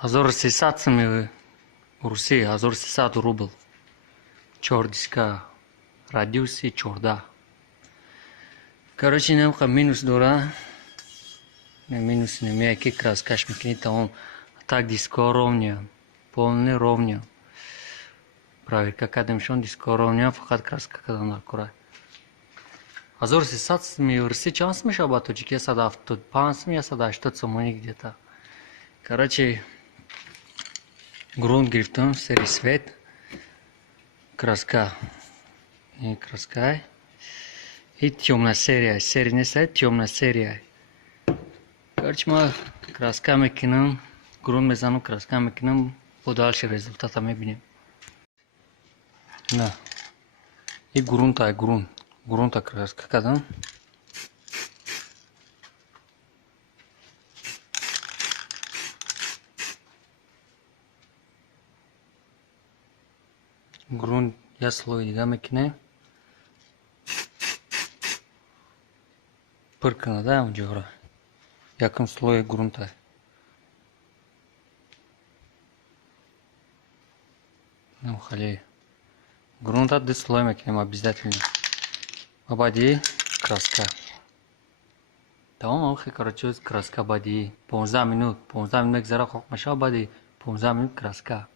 Азор сисат сами Руси, азор сисат рубл. Чордиска. Радиуси чорда. Короче, немка минус дора. Не минус не меки краскаш мекинита он. Так диско ровня. Полне ровня. Прави какадем шон диско ровня, факат краска кадан акура. Азор сисат сами Руси чанс ми шабату, чики сада авто. Панс ми я сада, что цомони где-то. Короче, грунт грифтон, серый свет. Краска. И краска. И темная серия. Серия не свет, темная серия. Короче, мы красками кинем. Грунт мезану красками кинем. Подальше результата мы видим. Да. И грунта, грунт. Грунта краска, когда? Грунт я слой дигаме кине. Пъркана, да, мъджора. Якъм слой грунта. Ну, хали. Грунта да слой ме кинем обязательно. Бади краска. Tamam mı? Короче, краска бади. 15 минут. 15 минут зара хокмаша бади. 15 минут краска.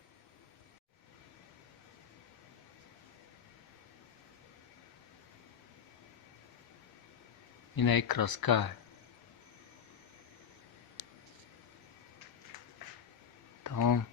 Yine краска. Tamam.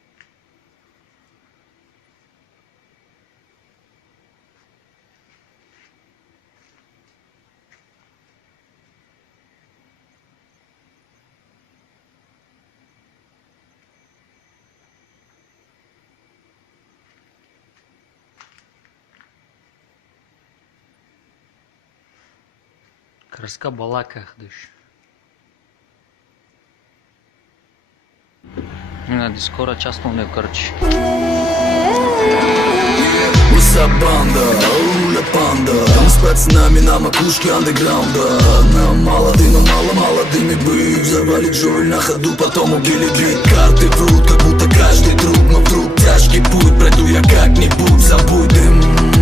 Краска балаках дыш. Надо скоро часто не короче. Банда, ауля панда. Мы с пацанами на макушке андеграунда. Нам молоды, но мало молодыми быть. Взорвали джоуль на ходу, потом убили бит. Карты врут, как будто каждый друг. Но вдруг тяжкий путь, пройду я как-нибудь. Забудь дым,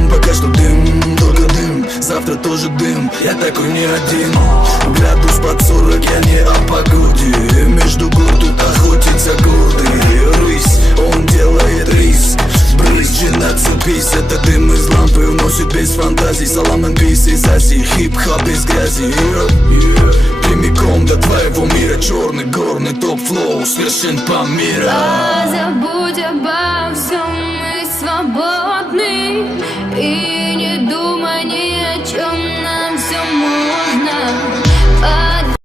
пока что дым, только дым. Завтра тоже дым, я такой не один. Градус под 40, я не о погоде. Между гор тут охотится гордый рысь. Он делает риск. Брысь, жена, цепись, это дым из лампы уносит без фантазий. Салам and peace из Азии, хип-хоп без грязи. Прямиком до твоего мира, черный горный топ-флоу, совершен по миру. Забудь обо всем, мы свободны.